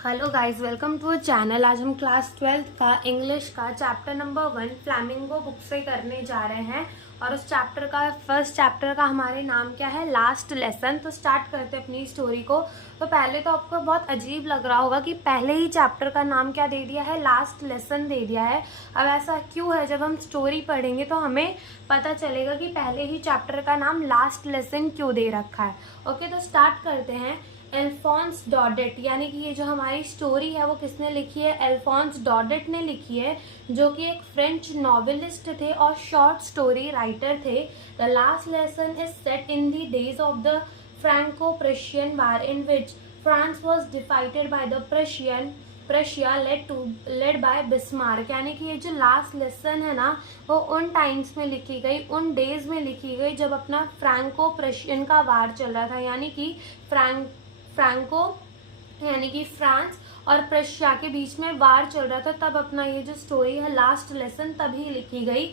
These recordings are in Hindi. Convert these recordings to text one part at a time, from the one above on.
Hello guys, welcome to channel. आज हम क्लास 12th का इंग्लिश का चैप्टर नंबर 1 फ्लैमिंगो बुक से करने जा रहे हैं। और उस चैप्टर का फर्स्ट चैप्टर का हमारे नाम क्या है, लास्ट लेसन। तो स्टार्ट करते हैं अपनी स्टोरी को। तो पहले तो आपको बहुत अजीब लग रहा होगा कि पहले ही चैप्टर का नाम क्या दे दिया है, लास्ट लेसन दे दिया है। अब ऐसा क्यों है, जब हम स्टोरी पढ़ेंगे तो हमें पता चलेगा कि पहले ही चैप्टर का नाम लास्ट लेसन क्यों दे रखा है। ओके, तो स्टार्ट करते हैं। अल्फोंस डॉडेट, यानी कि ये जो हमारी स्टोरी है वो किसने लिखी है, अल्फोंस डॉडेट ने लिखी है, जो कि एक फ्रेंच नॉवेलिस्ट थे और शॉर्ट स्टोरी राइटर थे। The last lesson is set in the days of the Franco Prussian war in which France was defeated by the Prussia led by Bismarck. यानी कि ये जो लास्ट लेसन है ना, वो उन टाइम्स में लिखी गई, उन डेज में लिखी गई जब अपना फ्रैंको प्रेशियन का वार चल रहा था। यानी कि फ्रैंको यानी कि फ्रांस और प्रशिया के बीच में वार चल रहा था, तब अपना ये जो स्टोरी है लास्ट लेसन तभी लिखी गई।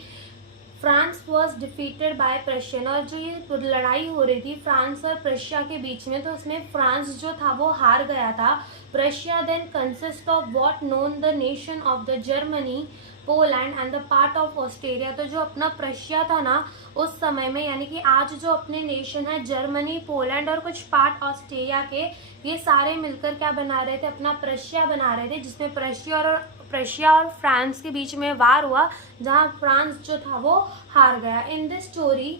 France was defeated by Prussian, और जो ये लड़ाई हो रही थी फ्रांस और प्रशिया के बीच में, तो उसमें फ्रांस जो था वो हार गया था। Prussia then consist of what known the nation of the Germany, Poland and the part of Australia. तो जो अपना प्रशिया था ना उस समय में, यानी कि आज जो अपने नेशन है जर्मनी, पोलैंड और कुछ पार्ट ऑस्ट्रेलिया के, ये सारे मिलकर क्या बना रहे थे, अपना प्रशिया बना रहे थे, जिसमें प्रशिया और फ्रांस के बीच में वार हुआ, जहां फ्रांस जो था वो हार गया। In this story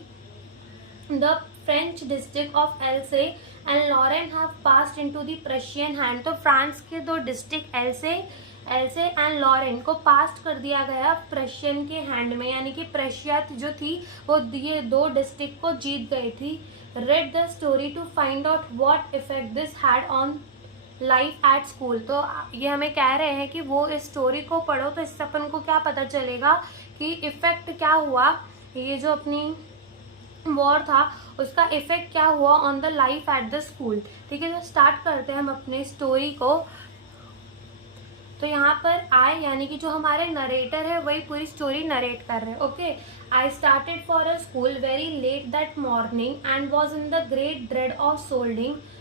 the French district of Alsace and Lorraine have passed into the Prussian hand. तो फ्रांस के दो डिस्ट्रिक्ट एल्से एंड लॉरेन को पास्ट कर दिया गया प्रशियन के हैंड में, यानी कि प्रशिया जो थी वो ये दो डिस्ट्रिक्ट को जीत गई थी। Read the story to find out what effect this had on life at school. तो ये हमें कह रहे हैं कि वो इस स्टोरी को पढ़ो, तो इससे अपन को क्या पता चलेगा कि इफेक्ट क्या हुआ, ये जो अपनी वॉर था उसका इफेक्ट क्या हुआ on the life at the school. ठीक है, तो स्टार्ट करते हैं हम अपने स्टोरी को। तो यहाँ पर आई यानी कि जो हमारे नरेटर है वही पूरी स्टोरी नरेट कर रहे हैं। Okay, I started for a school very let that morning and was in the great dread of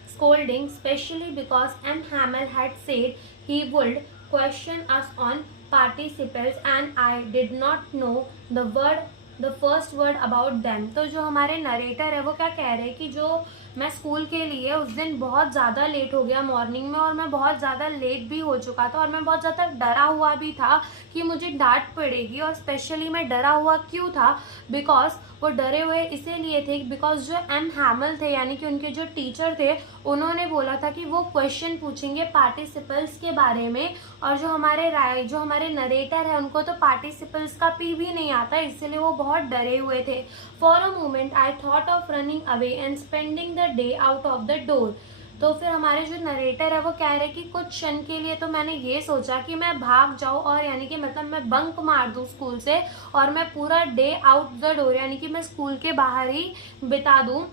scolding, especially because M. Hamel had said he would question us on participles and I did not know the first word about them। तो जो हमारे नरेटर है वो क्या कह रहे हैं कि जो मैं स्कूल के लिए उस दिन बहुत ज़्यादा लेट हो गया मॉर्निंग में, और मैं बहुत ज़्यादा लेट भी हो चुका था, और मैं बहुत ज़्यादा डरा हुआ भी था कि मुझे डांट पड़ेगी। और स्पेशली मैं डरा हुआ क्यों था, बिकॉज वो डरे हुए इसीलिए थे बिकॉज जो एम हैमल थे यानी कि उनके जो टीचर थे, उन्होंने बोला था कि वो क्वेश्चन पूछेंगे पार्टिसिपल्स के बारे में। और जो हमारे नरेटर है उनको तो पार्टिसिपल्स का पी भी नहीं आता, इसलिए वो बहुत डरे हुए थे। For a moment I thought of running away and spending the day out of the door. तो फिर हमारे जो नरेटर है वो कह रहे कि कुछ क्षण के लिए तो मैंने ये सोचा कि मैं भाग जाऊं, और यानी कि मतलब मैं बंक मार दूं स्कूल से, और मैं पूरा डे आउट द डोर यानी कि मैं स्कूल के बाहर ही बिता दूं।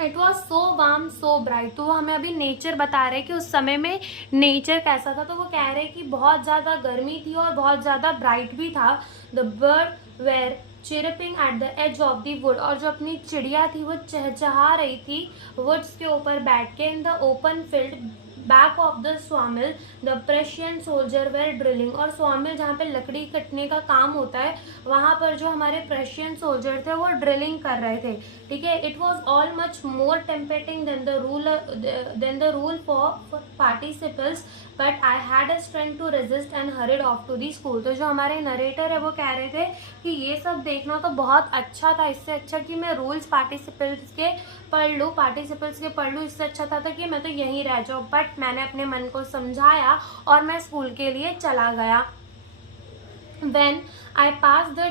It was so warm so bright. तो वो हमें अभी नेचर बता रहे कि उस समय में नेचर कैसा था। तो वो कह रहे कि बहुत ज़्यादा गर्मी थी और बहुत ज़्यादा ब्राइट भी था। The bird were chirping at the edge of the wood, और जो अपनी चिड़िया थी वो चहचहा रही थी वुड्स के ऊपर बैठ के। In the open field back of the sawmill the Prussian soldiers were drilling, और स्वामिल जहाँ पे लकड़ी कटने का काम होता है वहाँ पर जो हमारे प्रेशियन सोल्जर थे वो ड्रिलिंग कर रहे थे। ठीक है, it was all much more tempting than the rule for participles but I had a strength to resist and hurried off to the school. तो जो हमारे नरेटर है वो कह रहे थे कि ये सब देखना तो बहुत अच्छा था, इससे अच्छा कि मैं रूल्स पार्टिसिपल्स के पढ़ लूँ, इससे अच्छा था कि मैं तो यहीं रह जाऊँ। बट मैंने अपने मन को समझाया और मैं स्कूल के लिए चला गया। When I passed the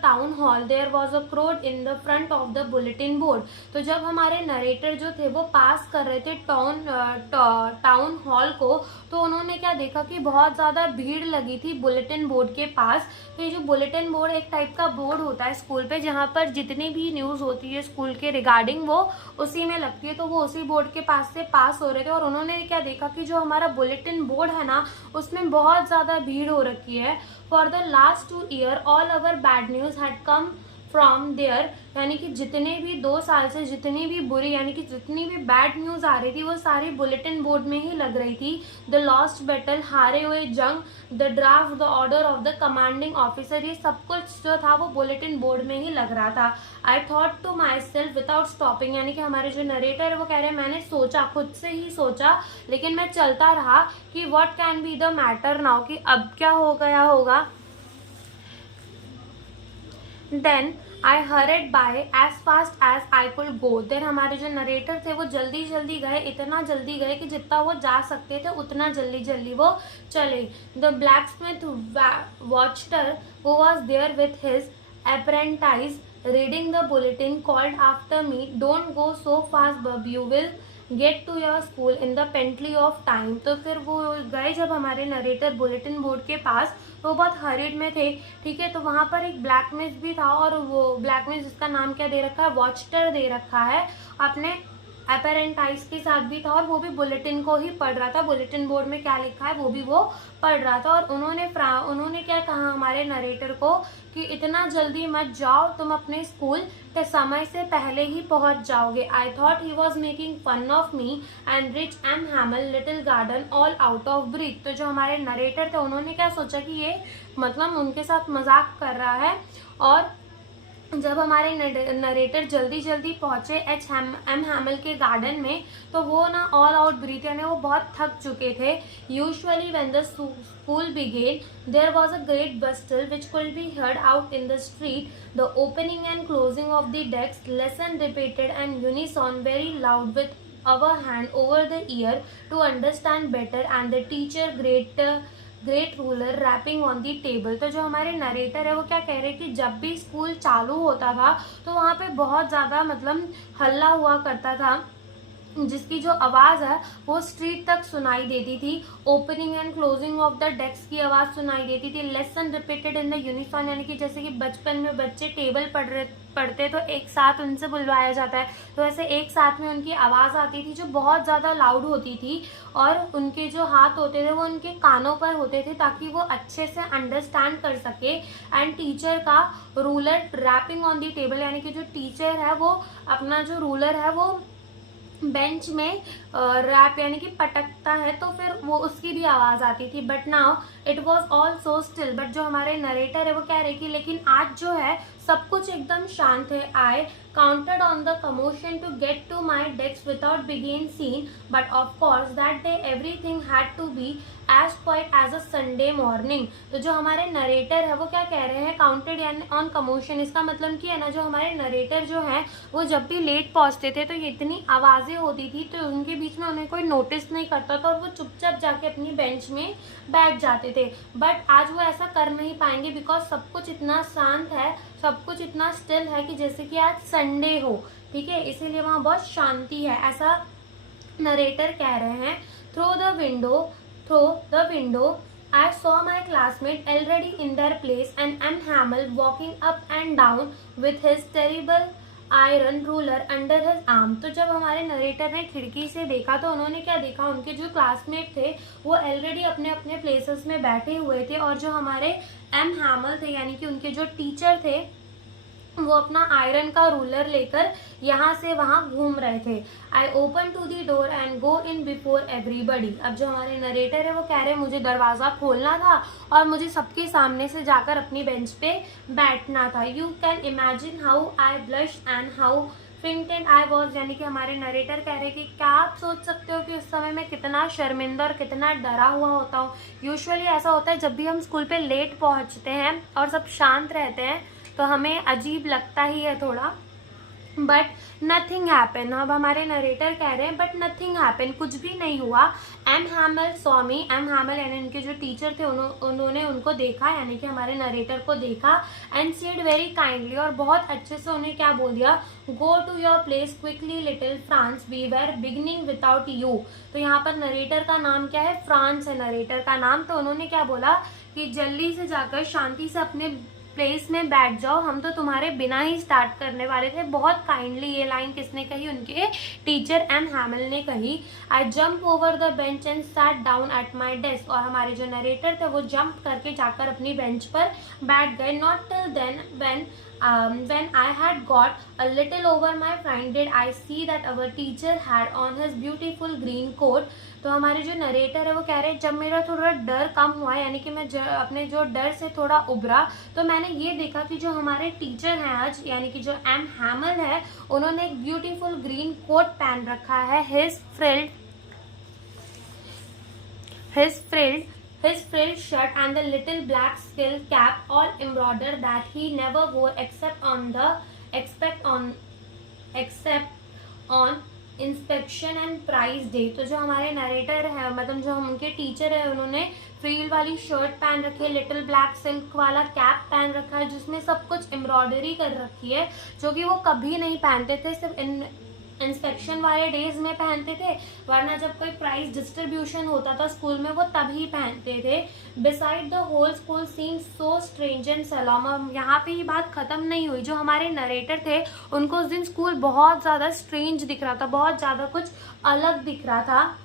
town hall, there was a crowd in the front of the bulletin board। तो जब हमारे नरेटर जो थे वो पास कर रहे थे टाउन हॉल को, तो उन्होंने क्या देखा कि बहुत ज़्यादा भीड़ लगी थी बुलेटिन बोर्ड के पास। तो ये जो बुलेटिन बोर्ड एक टाइप का बोर्ड होता है स्कूल पे, जहाँ पर जितनी भी न्यूज़ होती है स्कूल के रिगार्डिंग वो उसी में लगती है। तो वो उसी बोर्ड के पास से पास हो रहे थे, और उन्होंने क्या देखा कि जो हमारा बुलेटिन बोर्ड है ना उसमें बहुत ज़्यादा भीड़ हो रखी है। For the last 2 years all our bad news had come from there, यानी कि जितने भी 2 साल से जितनी भी बुरी यानी कि जितनी भी बैड न्यूज़ आ रही थी वो सारी बुलेटिन बोर्ड में ही लग रही थी। द लॉस्ट बैटल, हारे हुए जंग, the draft, the order of the commanding officer, ये सब कुछ जो था वो बुलेटिन बोर्ड में ही लग रहा था। I thought to myself without stopping, यानी कि हमारे जो नरेटर है वो कह रहे हैं मैंने सोचा, खुद से ही सोचा, लेकिन मैं चलता रहा कि what can be the matter now, कि अब क्या हो गया होगा। Then I hurried by as fast as I could go, then हमारे जो नरेटर थे वो जल्दी जल्दी गए, इतना जल्दी गए कि जितना वो जा सकते थे उतना जल्दी जल्दी वो चले। The blacksmith Wachter who was there with his apprentice reading the bulletin called after me, don't go so fast bub, you will get to your school in the plenty of time. तो फिर वो गए जब हमारे नरेटर बुलेटिन बोर्ड के पास, तो बहुत हरिड में थे, ठीक है। तो वहाँ पर एक ब्लैक मिस भी था, और वो ब्लैक मिस जिसका नाम क्या दे रखा है, वॉचटर दे रखा है, अपने अपेरेंटाइज के साथ भी था, और वो भी बुलेटिन को ही पढ़ रहा था, बुलेटिन बोर्ड में क्या लिखा है वो भी वो पढ़ रहा था। और उन्होंने क्या कहा हमारे नरेटर को कि इतना जल्दी मत जाओ, तुम अपने स्कूल के समय से पहले ही पहुंच जाओगे। I thought he was making fun of me and reach M Hamel little garden all out of breath. तो जो हमारे नरेटर थे उन्होंने क्या सोचा कि ये मतलब उनके साथ मजाक कर रहा है। और जब हमारे नरेटर जल्दी जल्दी पहुंचे एम हैमल के गार्डन में, तो वो ना ऑल आउट ब्रीथ, यानी वो बहुत थक चुके थे। Usually when the school began there was a great bustle which could be heard out in the street, the opening and closing of the desk, lesson repeated and unison very loud with our hand over the ear to understand better, and the teacher great ruler rapping on the table. तो जो हमारे नरेटर है वो क्या कह रहे हैं कि जब भी स्कूल चालू होता था तो वहाँ पे बहुत ज़्यादा मतलब हल्ला हुआ करता था, जिसकी जो आवाज़ है वो स्ट्रीट तक सुनाई देती थी। Opening and closing of the desk की आवाज़ सुनाई देती थी। Lesson repeated in the uniform, यानी कि जैसे कि बचपन में बच्चे टेबल पढ़ते तो एक साथ उनसे बुलवाया जाता है, तो ऐसे एक साथ में उनकी आवाज़ आती थी जो बहुत ज़्यादा लाउड होती थी, और उनके जो हाथ होते थे वो उनके कानों पर होते थे ताकि वो अच्छे से अंडरस्टैंड कर सके। एंड टीचर का ruler rapping on the table, यानी कि जो टीचर है वो अपना जो रूलर है वो बेंच में रैप यानी कि पटकता है, तो फिर वो उसकी भी आवाज़ आती थी। But now it was all so still, but जो हमारे नरेटर है वो कह रहे कि लेकिन आज जो है सब कुछ एकदम शांत है। I counted on the commotion to get to my desk without begin seen, but of course that day everything had to be as quiet as a Sunday morning. तो जो हमारे नरेटर है वो क्या कह रहे हैं, काउंटेड यानी ऑन कमोशन, इसका मतलब कि है ना जो हमारे नरेटर जो है वो जब भी लेट पहुंचते थे तो ये इतनी आवाज़ें होती थी तो उनके बीच में उन्हें कोई नोटिस नहीं करता था और वो चुपचाप जाके अपनी बेंच में बैठ जाते थे। बट आज वो ऐसा कर नहीं पाएंगे बिकॉज सब कुछ इतना शांत है, सब कुछ इतना स्टिल है कि जैसे कि आज संडे हो, ठीक है, इसीलिए वहाँ बहुत शांति है, ऐसा नरेटर कह रहे हैं। Through the window I saw my classmate already in their place and M. Hamel walking up and down with his terrible iron ruler under his arm. तो जब हमारे नरेटर ने खिड़की से देखा तो उन्होंने क्या देखा, उनके जो क्लासमेट थे वो ऑलरेडी अपने अपने प्लेसेस में बैठे हुए थे और जो हमारे एम हैमल थे यानी कि उनके जो टीचर थे वो अपना आयरन का रूलर लेकर यहाँ से वहाँ घूम रहे थे। I open to the door and go in before everybody. अब जो हमारे नरेटर है वो कह रहे हैं मुझे दरवाज़ा खोलना था और मुझे सबके सामने से जाकर अपनी बेंच पे बैठना था। You can imagine how I blush and how fainted I was, यानी कि हमारे नरेटर कह रहे कि क्या आप सोच सकते हो कि उस समय मैं कितना शर्मिंदा और कितना डरा हुआ होता हूँ। यूजुअली ऐसा होता है जब भी हम स्कूल पे लेट पहुँचते हैं और सब शांत रहते हैं तो हमें अजीब लगता ही है थोड़ा, बट नथिंग हैपन। अब हमारे नरेटर कह रहे हैं बट नथिंग हैपन, कुछ भी नहीं हुआ। M Hamel saw me, M Hamel यानी उनके जो टीचर थे उन्होंने उनको देखा यानी कि हमारे नरेटर को देखा एंड सेड वेरी काइंडली, और बहुत अच्छे से उन्हें क्या बोल दिया, go to your place quickly little Franz, we were beginning without you. तो यहाँ पर नरेटर का नाम क्या है, फ्रांस है नरेटर का नाम। तो उन्होंने क्या बोला कि जल्दी से जाकर शांति से अपने प्लेस में बैठ जाओ, हम तो तुम्हारे बिना ही स्टार्ट करने वाले थे। बहुत काइंडली ये लाइन किसने कही, उनके टीचर एम हैमल ने कही। I jump over the bench and sat down at my desk, और हमारे जो नरेटर थे वो जंप करके जाकर अपनी बेंच पर बैठ गए। Not till then when When I had got a little over my friend, did I see that our teacher had on his beautiful green coat. तो हमारे जो नरेटर है वो कह रहे हैं जब मेरा थोड़ा डर कम हुआ, यानी कि मैं अपने जो डर से थोड़ा उभरा, तो मैंने ये देखा कि जो हमारे टीचर हैं आज, यानी कि जो एम हैमल है, उन्होंने एक ब्यूटीफुल ग्रीन कोट पहन रखा है. His frilled shirt and the little black silk cap, all embroidered, that he never wore except on inspection and prize day. तो जो हमारे नरेटर है, मतलब जो हम उनके टीचर है, उन्होंने फ्रील वाली शर्ट पहन रखी है, लिटिल ब्लैक सिल्क वाला कैप पहन रखा है जिसमें सब कुछ एम्ब्रॉयडरी कर रखी है, जो कि वो कभी नहीं पहनते थे, सिर्फ इंस्पेक्शन वाले डेज में पहनते थे, वरना जब कोई प्राइज डिस्ट्रीब्यूशन होता था स्कूल में वो तभी पहनते थे. Beside the whole school seem so strange and solemn. और यहाँ पे ही बात खत्म नहीं हुई. जो हमारे नरेटर थे उनको उस दिन स्कूल बहुत ज़्यादा स्ट्रेंज दिख रहा था, बहुत ज़्यादा कुछ अलग दिख रहा था.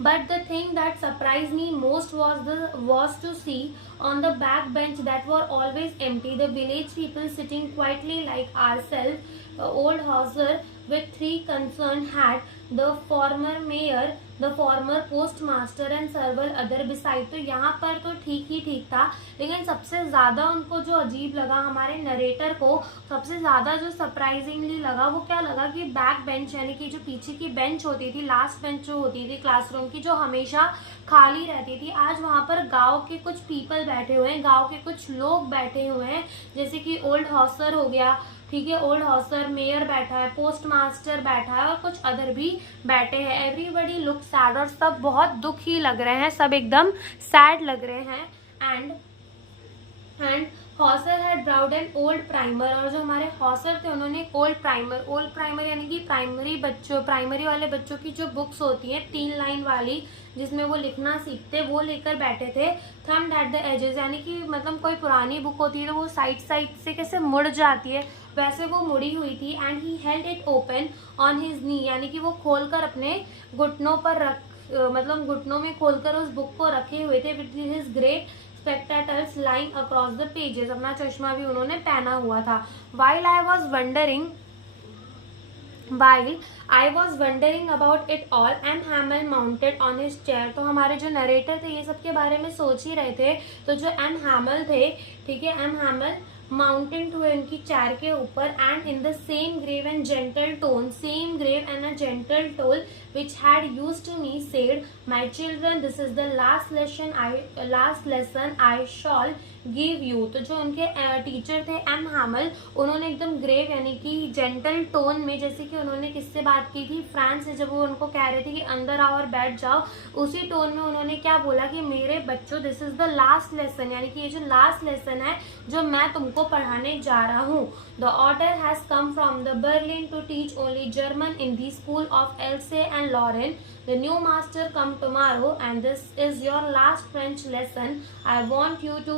But the thing that surprised me most was to see on the back bench that were always empty the village people sitting quietly like ourselves, old Hauser with 3 concerned hat, the former mayor, the former postmaster and several other beside. तो यहाँ पर तो ठीक ही ठीक था, लेकिन सबसे ज़्यादा उनको जो अजीब लगा, हमारे नरेटर को सबसे ज़्यादा जो सरप्राइजिंगली लगा वो क्या लगा कि बैक बेंच, यानी कि जो पीछे की बेंच होती थी, लास्ट बेंच जो होती थी क्लासरूम की, जो हमेशा खाली रहती थी, आज वहाँ पर गांव के कुछ पीपल बैठे हुए हैं, गांव के कुछ लोग बैठे हुए हैं, जैसे कि ओल्ड हॉस्टर हो गया, ठीक है, ओल्ड हॉस्टर, मेयर बैठा है, पोस्ट मास्टर बैठा है और कुछ अदर भी बैठे हैं. एवरीबडी लुक सैड, और सब बहुत दुखी लग रहे हैं, सब एकदम सैड लग रहे हैं. And Hauser had brought an old primer. और जो हमारे हॉसर थे उन्होंने ओल्ड प्राइमर यानी कि प्राइमरी वाले बच्चों की जो बुक्स होती हैं 3 लाइन वाली जिसमें वो लिखना सीखते, वो लेकर बैठे थे. थम्ड एट द एजेस, यानी कि मतलब कोई पुरानी बुक होती है तो वो साइड से कैसे मुड़ जाती है, वैसे वो मुड़ी हुई थी. And he held it open on his knee, यानी कि वो खोलकर अपने घुटनों पर मतलब घुटनों में खोलकर उस बुक को रखे हुए थे. With his great spectacles lying across the pages, अपना चश्मा भी उन्होंने पहना हुआ था. While I was wondering about it all, M. Hamel mounted on his chair. तो हमारे जो नरेटर थे ये सब के बारे में सोच ही रहे थे. तो जो एम हैमल थे, ठीक है, एम हैमल माउंटेन हुए उनकी चेयर के ऊपर, and in the same grave and gentle tone which had used to me said, my children, this is the last lesson I shall give you. तो जो उनके टीचर थे एम हैमल, उन्होंने एकदम ग्रेव यानी कि जेंटल टोन में, जैसे कि उन्होंने किससे बात की थी, फ्रांस से, जब वो उनको कह रहे थे कि अंदर आओ और बैठ जाओ, उसी टोन में उन्होंने क्या बोला कि मेरे बच्चों, this is the last lesson, यानी कि ये जो लास्ट लेसन है जो मैं तुमको पढ़ाने जा रहा हूँ. The order has come from the Berlin to teach only German in the school of Alsace and Lorraine. The new master come tomorrow and this is your last French lesson. I want you to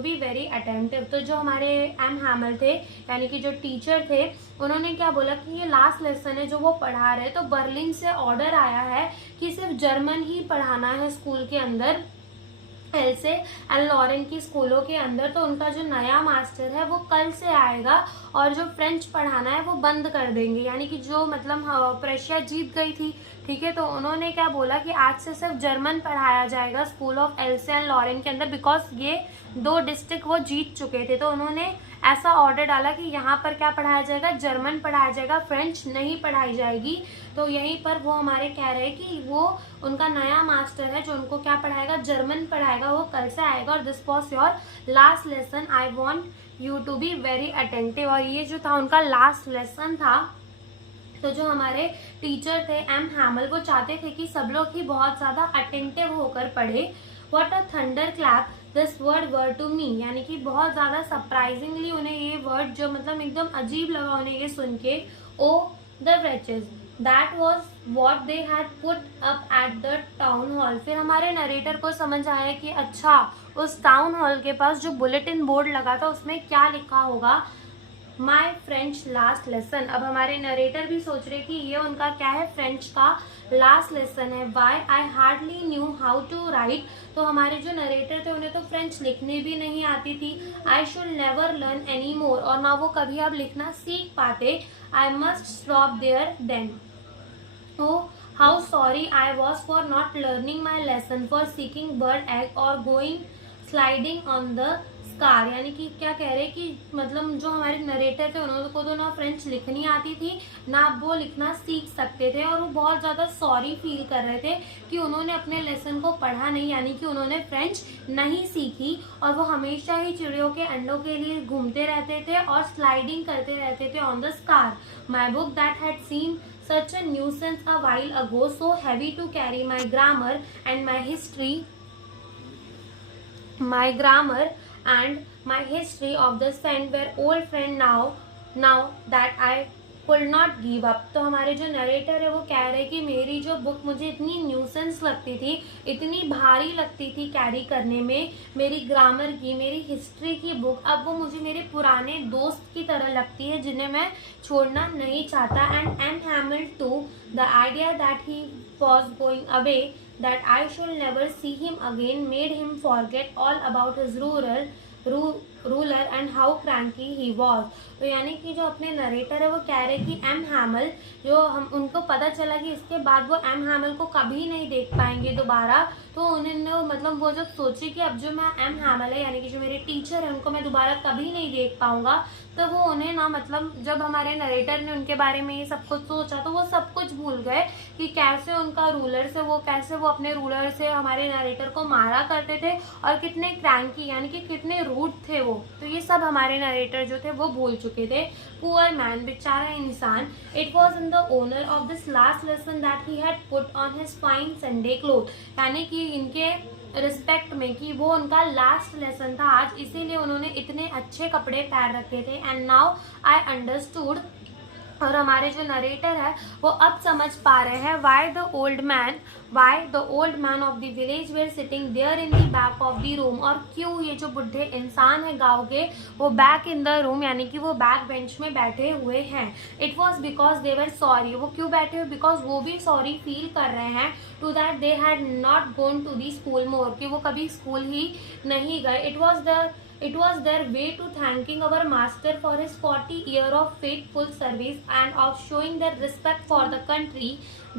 be very attentive. तो जो हमारे एम हैमल थे यानी कि जो टीचर थे, उन्होंने क्या बोला कि ये लास्ट लेसन है जो वो पढ़ा रहे. तो बर्लिन से ऑर्डर आया है कि सिर्फ जर्मन ही पढ़ाना है स्कूल के अंदर, एल्से एंड लॉरेन की स्कूलों के अंदर. तो उनका जो नया मास्टर है वो कल से आएगा और जो फ्रेंच पढ़ाना है वो बंद कर देंगे. यानी कि जो मतलब प्रेशिया जीत गई थी, ठीक है, तो उन्होंने क्या बोला कि आज से सिर्फ जर्मन पढ़ाया जाएगा school of Alsace and Lorraine के अंदर, बिकॉज ये 2 डिस्ट्रिक्ट वो जीत चुके थे. तो उन्होंने ऐसा ऑर्डर डाला कि यहाँ पर क्या पढ़ाया जाएगा, जर्मन पढ़ाया जाएगा, फ्रेंच नहीं पढ़ाई जाएगी. तो यहीं पर वो हमारे कह रहे हैं कि वो उनका नया मास्टर है जो उनको क्या पढ़ाएगा, जर्मन पढ़ाएगा, वो कल से आएगा. और this was your last lesson, I want you to be very attentive. और ये जो था उनका लास्ट लेसन था. तो जो हमारे टीचर थे एम हैमल, वो चाहते थे कि सब लोग ही बहुत ज़्यादा अटेंटिव होकर पढ़े. What a thunderclap this word were to me, यानी कि बहुत ज़्यादा सरप्राइजिंगली उन्हें ये वर्ड जो मतलब एकदम अजीब लगा उन्हें ये सुन के. Oh the wretches, that was what they had put up at the town hall. फिर हमारे नरेटर को समझ आया कि अच्छा, उस टाउन हॉल के पास जो बुलेटिन बोर्ड लगा था उसमें क्या लिखा होगा. माई फ्रेंच लास्ट लेसन। अब हमारे नरेटर भी सोच रहे कि ये उनका क्या है, फ्रेंच का लास्ट लेसन है। Why I hardly knew how to write. तो हमारे जो नरेटर थे उन्हें तो फ्रेंच लिखने भी नहीं आती थी। I should never learn any more, और ना वो कभी अब लिखना सीख पाते। I must stop there then. तो how sorry I was for not learning my lesson, for seeking bird egg और going sliding on the scar. यानी कि क्या कह रहे कि मतलब जो हमारे नरेटर थे उन्होंने को तो ना फ्रेंच लिखनी आती थी ना वो लिखना सीख सकते थे, और वो बहुत ज़्यादा सॉरी फील कर रहे थे कि उन्होंने अपने लेसन को पढ़ा नहीं, यानी कि उन्होंने फ्रेंच नहीं सीखी। और वो हमेशा ही चिड़ियों के अंडों के लिए घूमते रहते थे और स्लाइडिंग करते रहते थे on the scar. My book that had seen such a nuisance a while ago, so heavy to carry, my grammar and my history of the sand were old friend now that I could not give up। तो हमारे जो नरेटर है वो कह रहे कि मेरी जो बुक मुझे इतनी न्यूसेंस लगती थी, इतनी भारी लगती थी कैरी करने में, मेरी ग्रामर की, मेरी हिस्ट्री की बुक, अब वो मुझे मेरे पुराने दोस्त की तरह लगती है जिन्हें मैं छोड़ना नहीं चाहता। And M Hamel too the idea that he was going away, that I should never see him again, made him forget all about his ruler and how cranky he was। तो यानी कि जो अपने नरेटर है वो कह रहे कि एम हैमल, जो हम उनको पता चला कि इसके बाद वो एम हैमल को कभी नहीं देख पाएंगे दोबारा, तो उन्होंने मतलब वो जब सोचे कि अब जो मैं एम हैमल है यानी कि जो मेरे टीचर है उनको मैं दोबारा कभी नहीं देख पाऊंगा, तो वो उन्हें ना मतलब जब हमारे नरेटर ने उनके बारे में ये सब कुछ सोचा तो वो सब कुछ भूल गए कि कैसे उनका रूलर से वो कैसे वो अपने रूलर से हमारे नरेटर को मारा करते थे और कितने क्रैंकी यानी कि कितने रूड थे वो। तो ये सब हमारे नरेटर जो थे वो भूल चुके थे। पुअर मैन, बेचारा इंसान। It was in the owner of this last lesson that he had put on his fine Sunday cloth, यानी कि इनके रिस्पेक्ट में कि वो उनका लास्ट लेसन था आज, इसीलिए उन्होंने इतने अच्छे कपड़े पहन रखे थे। एंड नाउ आई अंडरस्टूड, और हमारे जो नरेटर है वो अब समझ पा रहे हैं why the old man of the village were sitting there in the back of the room, और क्यों ये जो बुढ़े इंसान है गाँव के वो बैक इन द रूम यानी कि वो बैक बेंच में बैठे हुए हैं। It was because they were sorry, वो क्यों बैठे हुए, बिकॉज वो भी सॉरी फील कर रहे हैं to that they had not gone to the school more, कि वो कभी स्कूल ही नहीं गए। It was their way to thanking our master for his 40 years of faithful service and of showing their respect for the country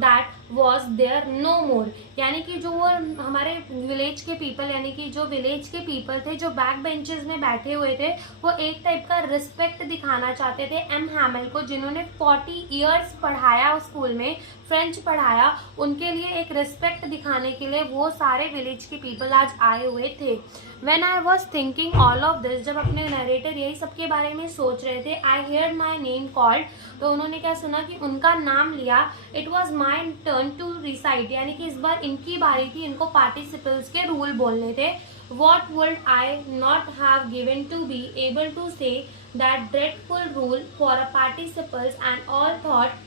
that was there no more। यानी कि जो वो हमारे विलेज के पीपल यानी कि जो विलेज के पीपल थे जो बैक बेंचेस में बैठे हुए थे वो एक टाइप का रिस्पेक्ट दिखाना चाहते थे एम हैमल को, जिन्होंने 40 इयर्स पढ़ाया स्कूल में, फ्रेंच पढ़ाया, उनके लिए एक रिस्पेक्ट दिखाने के लिए वो सारे विलेज के पीपल आज आए हुए थे। When I was thinking all of this, जब अपने नरेटर यही सब के बारे में सोच रहे थे, I heard my name called, तो उन्होंने क्या सुना कि उनका नाम लिया। It was my turn to recite, यानी कि इस बार इनकी बारी थी, इनको पार्टिसिपल्स के रूल बोलने थे। What would I not have given to be able to say that dreadful rule for a participles, and all thought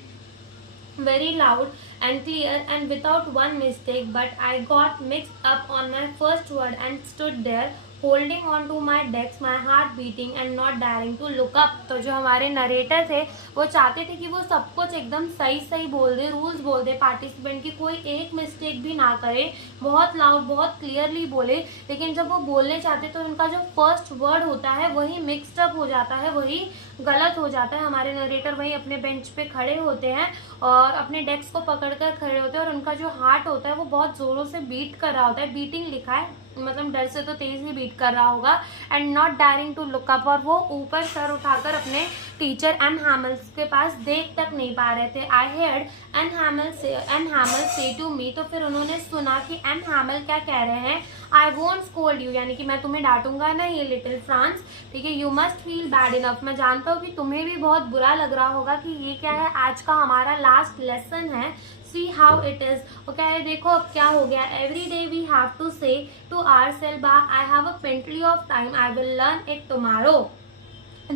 very loud and clear and without one mistake, but I got mixed up on my first word and stood there holding on to my decks, my heart beating and not daring to look up। तो जो हमारे नरेटर थे वो चाहते थे कि वो सब कुछ एकदम सही सही बोल दे, रूल्स बोल दे पार्टिसिपेंट की, कोई एक मिस्टेक भी ना करे, बहुत लाउड बहुत क्लियरली बोले, लेकिन जब वो बोलने चाहते तो उनका जो फर्स्ट वर्ड होता है वही मिक्सड अप हो जाता है, वही गलत हो जाता है। हमारे नरेटर वही अपने बेंच पे खड़े होते हैं और अपने डेस्क को पकड़कर खड़े होते हैं और उनका जो हार्ट होता है वो बहुत ज़ोरों से बीट कर रहा होता है, बीटिंग लिखा है मतलब डर से तो तेज ही बीट कर रहा होगा। And not daring to look up, और वो ऊपर सर उठाकर अपने टीचर एम हैमल्स के पास देख तक नहीं पा रहे थे। आई हेard एम हैमल से टू मी, तो फिर उन्होंने सुना कि एम हैमल क्या कह रहे हैं, आई वोंट स्कोल्ड यू, यानी कि मैं तुम्हें डांटूंगा नहीं लिटिल फ्रांस, ठीक है, you must feel bad enough, मैं जानता हूँ कि तुम्हें भी बहुत बुरा लग रहा होगा कि ये क्या है, आज का हमारा लास्ट लेसन है। See how it is, वो कह रहे देखो अब क्या हो गया। Every day we have to say to ourselves, I have a plenty of time, I will learn it tomorrow।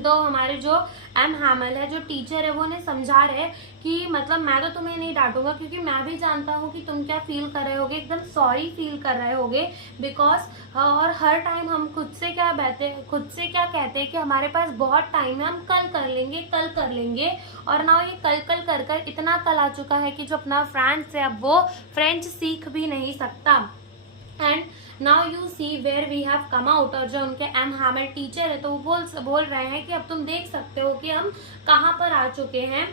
तो हमारे जो एम हैमल है, जो टीचर है, वो उन्हें समझा रहे हैं कि मतलब मैं तो तुम्हें नहीं डांटूंगा क्योंकि मैं भी जानता हूँ कि तुम क्या फील कर रहे होगे, एकदम सॉरी फील कर रहे होगे बिकॉज और हर टाइम हम खुद से क्या कहते हैं कि हमारे पास बहुत टाइम है, हम कल कर लेंगे और ना ये कल कर इतना कल आ चुका है कि जो अपना फ्रेंच है अब वो फ्रेंच सीख भी नहीं सकता। And now you see where we have come out, और जो उनके एम हैमल टीचर है तो वो बोल रहे हैं कि अब तुम देख सकते हो कि हम कहाँ पर आ चुके हैं।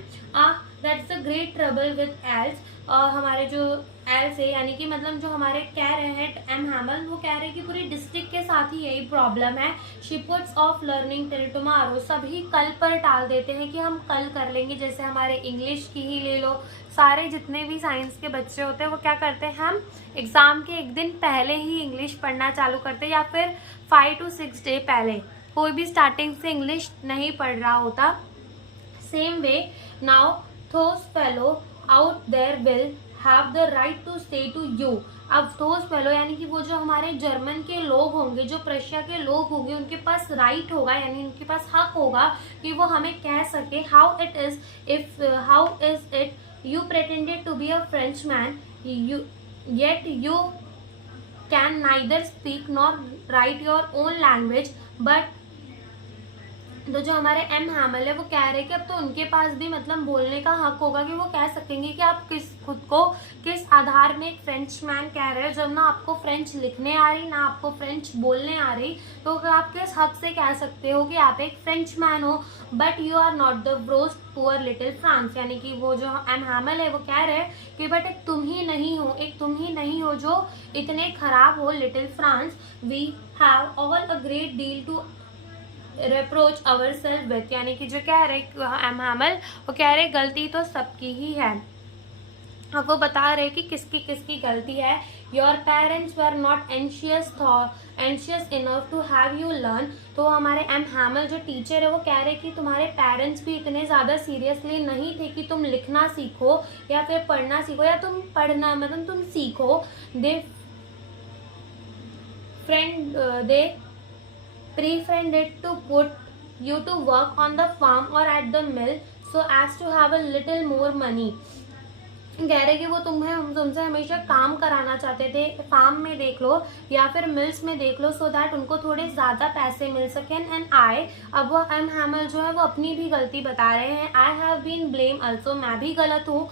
That's a great trouble with else, हमारे जो एल्स है यानी कि मतलब जो हमारे कह रहे हैं एम हैमल, वो कह रहे हैं कि पूरी डिस्ट्रिक्ट के साथ ही यही प्रॉब्लम है। She puts of learning till tomorrow, सभी कल पर टाल देते हैं कि हम कल कर लेंगे। जैसे हमारे इंग्लिश की ही ले लो, सारे जितने भी साइंस के बच्चे होते हैं वो क्या करते हैं, हम एग्ज़ाम के एक दिन पहले ही इंग्लिश पढ़ना चालू करते हैं या फिर 5 to 6 डे पहले, कोई भी स्टार्टिंग से इंग्लिश नहीं पढ़ रहा होता। Same way now those fellow out there will have the right to say to you, अब those fellow यानी कि वो जो हमारे जर्मन के लोग होंगे, जो प्रशिया के लोग होंगे, उनके पास राइट होगा यानी उनके पास हक होगा कि वो हमें कह सके how is it you pretended to be a Frenchman, yet you can neither speak nor write your own language, but तो जो हमारे एम हैमल है वो कह रहे हैं कि अब तो उनके पास भी मतलब बोलने का हक होगा कि वो कह सकेंगे कि आप खुद को किस आधार में एक फ्रेंच मैन कह रहे हो, जब ना आपको फ्रेंच लिखने आ रही ना आपको फ्रेंच बोलने आ रही, तो आप किस हक से कह सकते हो कि आप एक फ्रेंच मैन हो। But you are not the worst poor little Franz, यानी कि वो जो एम हैमल है वो कह रहे हैं कि बट एक तुम ही नहीं हो जो इतने खराब हो little Franz. We have all a great deal to reproach ourselves with, यानी कि जो कह रहे एम हैमल वो कह रहे गलती तो सबकी ही है। अब वो बता रहे कि किसकी गलती है। Your parents were not anxious enough to have you learn, तो हमारे एम हैमल जो टीचर है वो कह रहे कि तुम्हारे पेरेंट्स भी इतने ज़्यादा सीरियसली नहीं थे कि तुम लिखना सीखो या फिर पढ़ना सीखो या तुम पढ़ना मतलब तुम सीखो। दे preferred to put you to work on the farm or at the mill so as to have a little more money, कह रहे कि वो तुमसे हमेशा काम कराना चाहते थे, फार्म में देख लो या फिर मिल्स में देख लो, सो दैट उनको थोड़े ज़्यादा पैसे मिल सकें। एंड अब वो एम हैमल जो है वो अपनी भी गलती बता रहे हैं। I have been blame also, मैं भी गलत हूँ।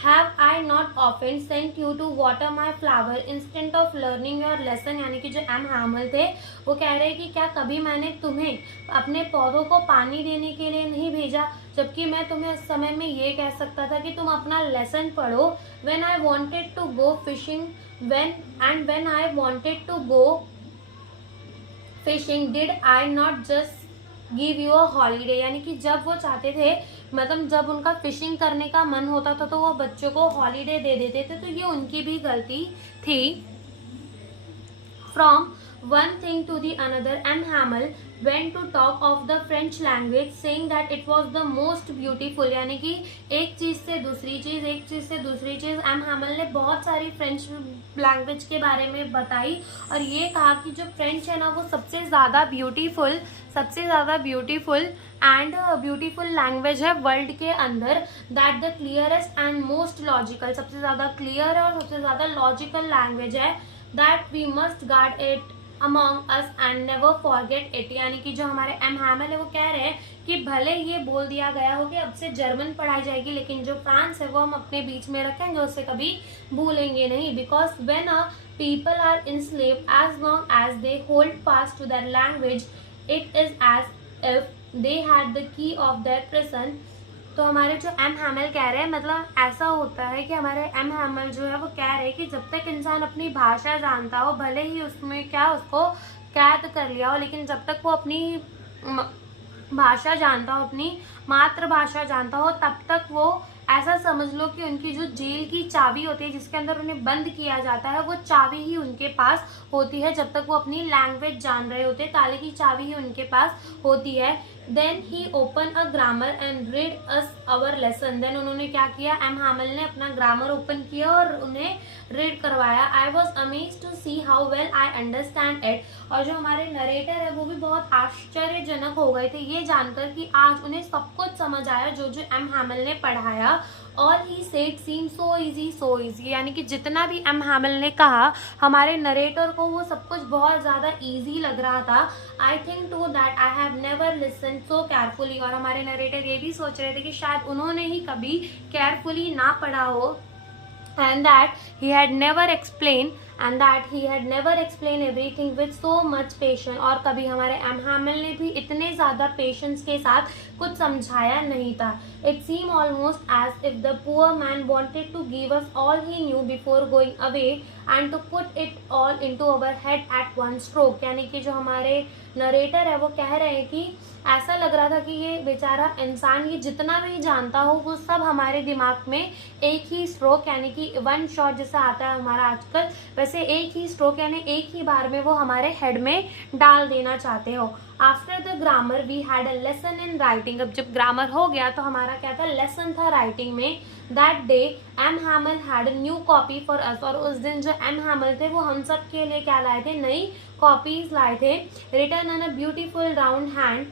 Have I not often sent you to water my flower instead of learning your lesson, यानी कि जो एम हैमल थे वो कह रहे हैं कि क्या कभी मैंने तुम्हें अपने पौधों को पानी देने के लिए नहीं भेजा, जबकि मैं तुम्हें उस समय में ये कह सकता था कि तुम अपना लेसन पढ़ो। When I wanted to go fishing, when I wanted to go fishing, did I not just give you a holiday, यानी कि जब वो चाहते थे मतलब जब उनका फिशिंग करने का मन होता था तो वो बच्चों को हॉलीडे दे देते थे, तो ये उनकी भी गलती थी। From one thing to the another, M. Hamel went to talk of the French language, saying that it was the most beautiful, यानी कि एक चीज़ से दूसरी चीज़ एम हैमल ने बहुत सारी फ्रेंच लैंग्वेज के बारे में बताई और ये कहा कि जो फ्रेंच है ना वो सबसे ज़्यादा ब्यूटीफुल एंड ब्यूटीफुल लैंग्वेज है वर्ल्ड के अंदर। That the clearest and most logical, सबसे ज़्यादा क्लियर और सबसे ज़्यादा लॉजिकल लैंग्वेज है। That we must guard it among us and never forget it, यानी कि जो हमारे एम हैमल है वो कह रहे हैं कि भले ये बोल दिया गया हो कि अब से जर्मन पढ़ाई जाएगी, लेकिन जो फ्रांस है वो हम अपने बीच में रखेंगे, उससे कभी भूलेंगे नहीं। Because when a people are enslaved, as long as they hold fast to their language, it is as if they had the key of their prison। तो हमारे जो एम हैमल कह रहे हैं मतलब ऐसा होता है कि हमारे एम हैमल जो है वो कह रहे हैं कि जब तक इंसान अपनी भाषा जानता हो, भले ही उसमें क्या उसको कैद कर लिया हो, लेकिन जब तक वो अपनी भाषा जानता हो, अपनी मातृभाषा जानता हो, तब तक वो ऐसा समझ लो कि उनकी जो जेल की चाबी होती है जिसके अंदर उन्हें बंद किया जाता है, वो चाबी ही उनके पास होती है। जब तक वो अपनी लैंग्वेज जान रहे होते हैं, ताले की चाबी ही उनके पास होती है। Then he open a grammar and read us our lesson. देन उन्होंने क्या किया, एम हैमल ने अपना ग्रामर ओपन किया और उन्हें रीड करवाया। I was amazed to see how well I understand it. और जो हमारे नरेटर है वो भी बहुत आश्चर्यजनक हो गए थे ये जानकर कि आज उन्हें सब कुछ समझ आया जो जो एम हैमल ने पढ़ाया। All he said seem so easy, यानी कि जितना भी एम हैमल ने कहा हमारे नरेटर को वो सब कुछ बहुत ज़्यादा इजी लग रहा था। I think to that I have never listen so carefully. और हमारे नरेटर ये भी सोच रहे थे कि शायद उन्होंने ही कभी केयरफुली ना पढ़ा हो, and that he had never explained everything with so much patience। और कभी हमारे एम हैमल ने भी इतने ज़्यादा पेशेंस के साथ कुछ समझाया नहीं था। It seemed almost as if the poor man wanted to give us all he knew before going away and to put it all into our head at one stroke। यानी कि जो हमारे नरेटर है वो कह रहे हैं कि ऐसा लग रहा था कि ये बेचारा इंसान ये जितना भी जानता हो वो सब हमारे दिमाग में एक ही स्ट्रोक यानी कि वन शॉट जैसा आता है हमारा आजकल, वैसे एक ही स्ट्रोक यानी एक ही बार में वो हमारे हेड में डाल देना चाहते हो। After the grammar we had a lesson in writing. अब जब ग्रामर हो गया तो हमारा क्या था, लेसन था राइटिंग में। That day M Hamel had a new copy for us. और उस दिन जो एम हैमल थे वो हम सब के लिए क्या लाए थे, नई कॉपीज लाए थे। Written on a beautiful round hand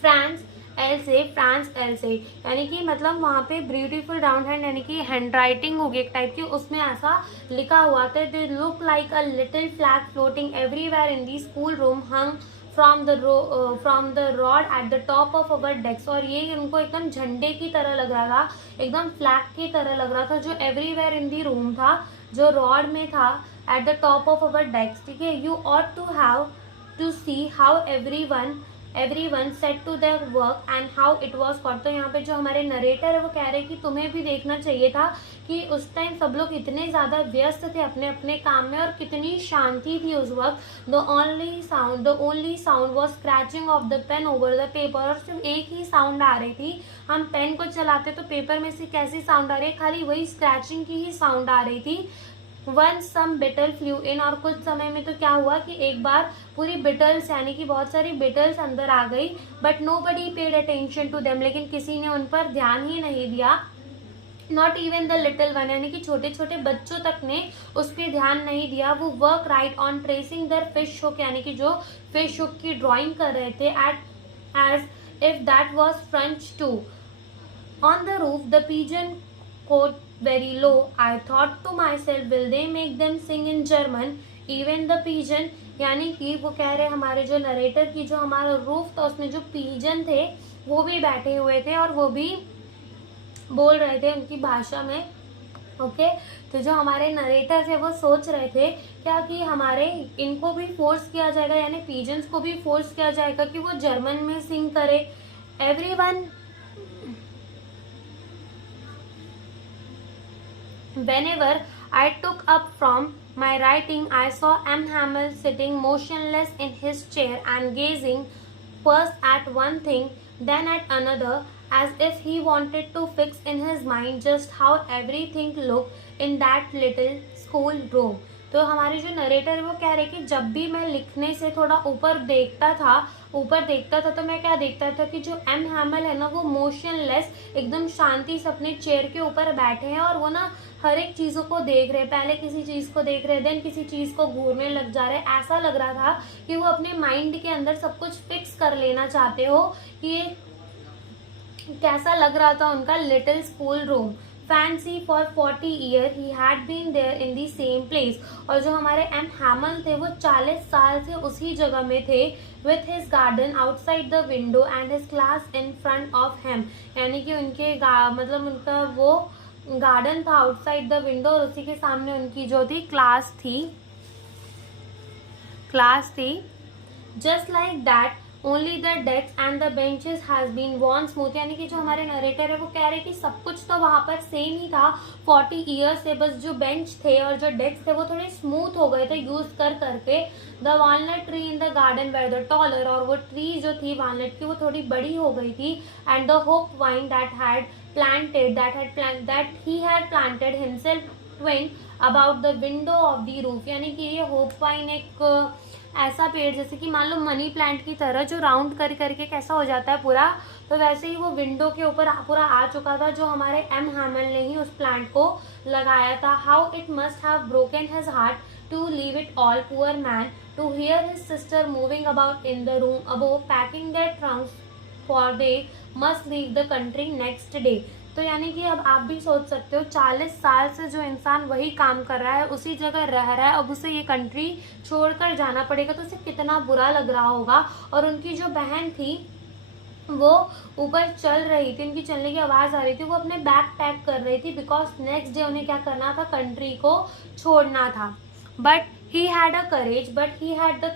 France Alsace, यानी कि मतलब वहाँ पे ब्यूटीफुल राउंड हैंड यानी कि हैंड राइटिंग होगी एक टाइप की, उसमें ऐसा लिखा हुआ था, they look like a little flag floating everywhere in the school room hung from the rod eight the top of our desk. और ये उनको एकदम झंडे की तरह लग रहा था, एकदम फ्लैग की तरह लग रहा था जो एवरीवेयर इन दी रूम था, जो रॉड में था at the top of our desk. ठीक है, you ought to have to see how everyone set to their work and how it was caught। तो यहाँ पे जो हमारे नरेटर है वो कह रहे हैं कि तुम्हें भी देखना चाहिए था कि उस टाइम सब लोग इतने ज़्यादा व्यस्त थे अपने अपने काम में और कितनी शांति थी उस वक्त। The only sound was scratching of the pen over the paper। और सिर्फ एक ही साउंड आ रही थी, हम पेन को चलाते तो पेपर में से कैसी साउंड आ रही है, खाली वही स्क्रैचिंग की ही साउंड आ रही थी। Once some beetle flew in। और कुछ समय में तो क्या हुआ कि एक बार पूरी बिटल्स यानी कि बहुत सारी बिटल्स अंदर आ गई, but nobody paid attention to them। लेकिन किसी ने उन पर ध्यान ही नहीं दिया। Not even the little one, यानी कि छोटे छोटे बच्चों तक ने उस पर ध्यान नहीं दिया। वो work right on tracing their fish hook, यानी कि जो फिश हुक की ड्राइंग कर रहे थे as if that was French too. On the roof the pigeon cooed very low। I thought to myself, will they make them sing in German? Even the pigeon, यानी कि वो कह रहे हमारे जो नरेटर की जो हमारा रूफ था उसमें जो पिजन थे वो भी बैठे हुए थे और वो भी बोल रहे थे उनकी भाषा में। ओके, तो जो हमारे नरेटर थे वो सोच रहे थे क्या कि हमारे इनको भी फोर्स किया जाएगा, यानी पिजन्स को भी फोर्स किया जाएगा कि वो जर्मन में सिंग करे। Everyone Whenever I took up from my writing, I saw M. Hamel sitting motionless in his chair and gazing first at one thing, then at another, as if he wanted to fix in his mind just how everything looked in that little school room। तो हमारे जो नरेटर है वो कह रहे कि जब भी मैं लिखने से थोड़ा ऊपर देखता था तो मैं क्या देखता था कि जो एम हैमल है ना वो मोशनलेस एकदम शांति से अपने चेयर के ऊपर बैठे हैं और वो ना हर एक चीज़ों को देख रहे, पहले किसी चीज़ को देख रहे, देन किसी चीज़ को घूरने लग जा रहे। ऐसा लग रहा था कि वो अपने माइंड के अंदर सब कुछ फिक्स कर लेना चाहते हो कि ये कैसा लग रहा था उनका little school room. Fancy for 40 year he had been there in the same place. और जो हमारे एम हैमल थे वो 40 साल से उसी जगह में थे। With his garden outside the window and his class in front of him, यानी कि उनके मतलब उनका वो गार्डन था आउटसाइड द विंडो और उसी के सामने उनकी जो थी क्लास थी। Just like that only the desk and the benches has been worn smooth, यानी कि जो हमारे नरेटर है वो कह रहे कि सब कुछ तो वहाँ पर सेम ही था 40 ईयर से, बस जो बेंच थे और जो डेस्क थे वो थोड़े स्मूथ हो गए थे यूज करके। The walnut tree in the garden where the taller, और वो ट्री जो थी वॉलनट की वो थोड़ी बड़ी हो गई थी। And the hope wine that he had planted himself twined about the window of the roof, यानी कि ये होप वाइन एक ऐसा पेड़ जैसे कि मान लो मनी प्लांट की तरह जो राउंड कर करके कैसा हो जाता है पूरा, तो वैसे ही वो विंडो के ऊपर पूरा आ चुका था, जो हमारे एम हैमल ने ही उस प्लांट को लगाया था। How it must have broken his heart to leave it all, poor man, to hear his sister moving about in the room above, packing their trunks for they must leave the country next day। तो यानी कि अब आप भी सोच सकते हो 40 साल से जो इंसान वही काम कर रहा है, उसी जगह रह रहा है, अब उसे ये कंट्री छोड़कर जाना पड़ेगा तो उसे कितना बुरा लग रहा होगा। और उनकी जो बहन थी वो ऊपर चल रही थी, उनकी चलने की आवाज़ आ रही थी, वो अपने बैग पैक कर रही थी बिकॉज नेक्स्ट डे उन्हें क्या करना था, कंट्री को छोड़ना था। But he had the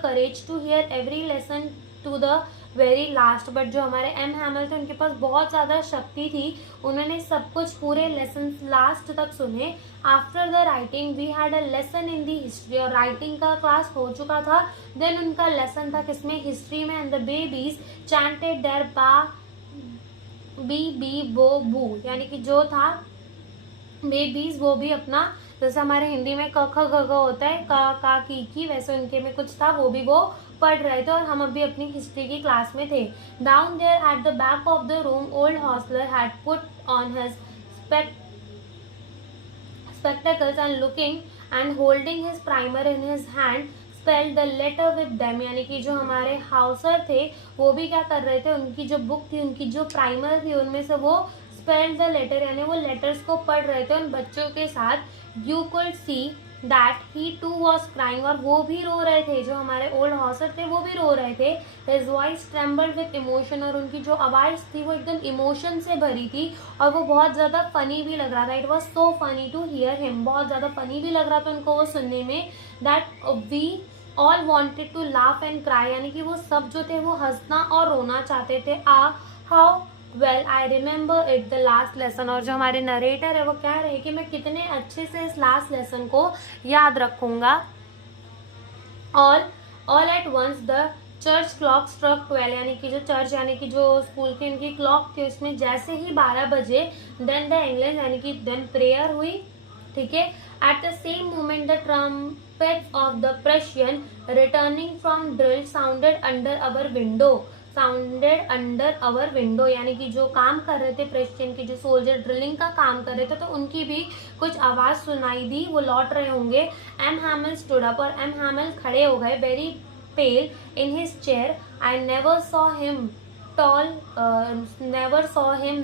courage to hear every lesson to the very last। But जो हमारे एम हैमल थे उनके पास बहुत ज़्यादा शक्ति थी, उन्होंने सब कुछ पूरे लेसन लास्ट तक सुने। After the writing we had a lesson in the history, और राइटिंग का क्लास हो चुका था, देन उनका लेसन था किसमें, हिस्ट्री में। And the babies chanted their ba bi bi bo bu, यानी कि जो था बेबीज वो भी अपना, जैसे हमारे हिंदी में क ख ग घ होता है, का की, वैसे उनके में कुछ था, वो भी वो पढ़ रहे थे। और हम अभी अपनी हिस्ट्री की क्लास में थे। Down there at the back of the room old hostler had put on his spectacles and looking and holding his primer in his hand spelled the letter with them। यानी कि जो हमारे हाउसर थे वो भी क्या कर रहे थे, उनकी जो बुक थी, उनकी जो प्राइमर थी, उनमें से वो स्पेल्ड द लेटर यानी वो लेटर्स को पढ़ रहे थे उन बच्चों के साथ। You could see that he too was crying, और वो भी रो रहे थे, जो हमारे ओल्ड हॉसर थे वो भी रो रहे थे। His voice trembled with emotion, और उनकी जो आवाज़ थी वो एकदम इमोशन से भरी थी, और वो बहुत ज़्यादा फनी भी लग रहा था। It was so funny to hear him, बहुत ज़्यादा फनी भी लग रहा था उनको वो सुनने में। That we all wanted to laugh and cry, यानी कि वो सब जो थे वो हंसना और रोना चाहते थे। How well I remember it the last lesson, और जो हमारे नरेटर है वो कह रहे हैं कि मैं कितने अच्छे से इस लास्ट लेसन को याद रखूंगा। All at once the church clock struck 12, यानी कि जो चर्च यानी कि जो स्कूल की उनकी क्लॉक थी उसमें जैसे ही 12 बजे, देन द इंग्लिश यानी कि देन प्रेयर हुई, ठीक है। At the same moment the trumpet of the Prussian returning from drill sounded under our window, यानी कि जो काम कर रहे थे प्रेशियन के, जो सोल्जर ड्रिलिंग का काम कर रहे थे, तो उनकी भी कुछ आवाज़ सुनाई दी, वो लौट रहे होंगे। एम हैमल स्टूड अप, और एम हैमल खड़े हो गए, very pail in his chair. I never saw him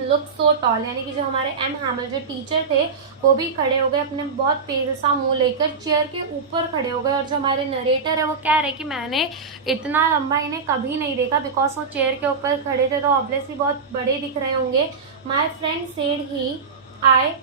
look so tall, यानी कि जो हमारे एम हैमल जो टीचर थे वो भी खड़े हो गए, अपने बहुत पेल सा मुंह लेकर चेयर के ऊपर खड़े हो गए। और जो हमारे नरेटर है वो कह रहे कि मैंने इतना लंबा इन्हें कभी नहीं देखा, बिकॉज वो चेयर के ऊपर खड़े थे तो ऑब्वियसली बहुत बड़े दिख रहे होंगे। माई फ्रेंड सेड ही आई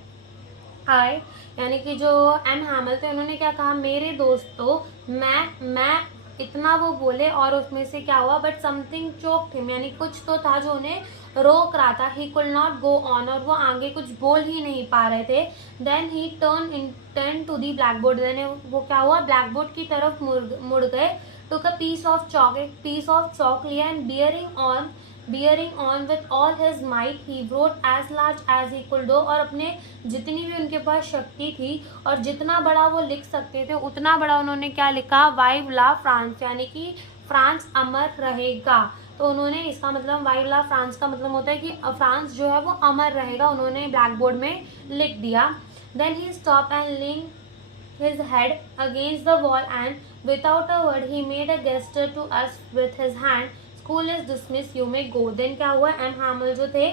यानी कि जो एम हैमल थे उन्होंने क्या कहा, मेरे दोस्तों, मैं इतना वो बोले, और उसमें से क्या हुआ, बट समथिंग चोक्ड हिम, यानी कुछ तो था जो उन्हें रोक रहा था। He could not go on, और वो आगे कुछ बोल ही नहीं पा रहे थे। Then he turn to the black board, then वो क्या हुआ, ब्लैक बोर्ड की तरफ मुड़ गए। Took a piece of chalk, एक पीस ऑफ चॉक लिया, and bearing on with all his might he wrote as large as he could do, और अपने जितनी भी उनके पास शक्ति थी और जितना बड़ा वो लिख सकते थे उतना बड़ा उन्होंने क्या लिखा, वाइव ला फ्रांस, यानी कि फ्रांस अमर रहेगा। तो उन्होंने, इसका मतलब वाइव ला फ्रांस का मतलब होता है कि फ्रांस जो है वो अमर रहेगा, उन्होंने ब्लैक बोर्ड में लिख दिया। Then he stop and link his head against the wall, and without a word he made a gesture to us with his hand, school is dismissed, you may go। then क्या हुआ, एम हैमल जो थे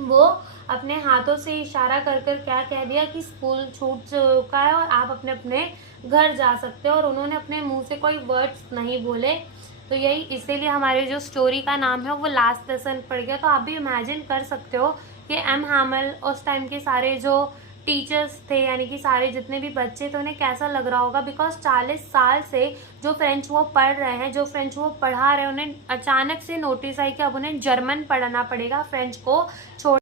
वो अपने हाथों से इशारा कर कर क्या कह दिया कि स्कूल छूट चुका है और आप अपने अपने घर जा सकते हो, और उन्होंने अपने मुंह से कोई वर्ड्स नहीं बोले। तो यही इसीलिए हमारी जो स्टोरी का नाम है वो लास्ट लेसन पड़ गया। तो आप भी इमेजिन कर सकते हो कि एम हैमल उस टाइम के सारे जो टीचर्स थे, यानी कि सारे जितने भी बच्चे थे, उन्हें कैसा लग रहा होगा, बिकॉज 40 साल से जो फ्रेंच वो पढ़ रहे हैं, जो फ्रेंच वो पढ़ा रहे हैं, उन्हें अचानक से नोटिस आई कि अब उन्हें जर्मन पढ़ना पड़ेगा, फ्रेंच को छोड़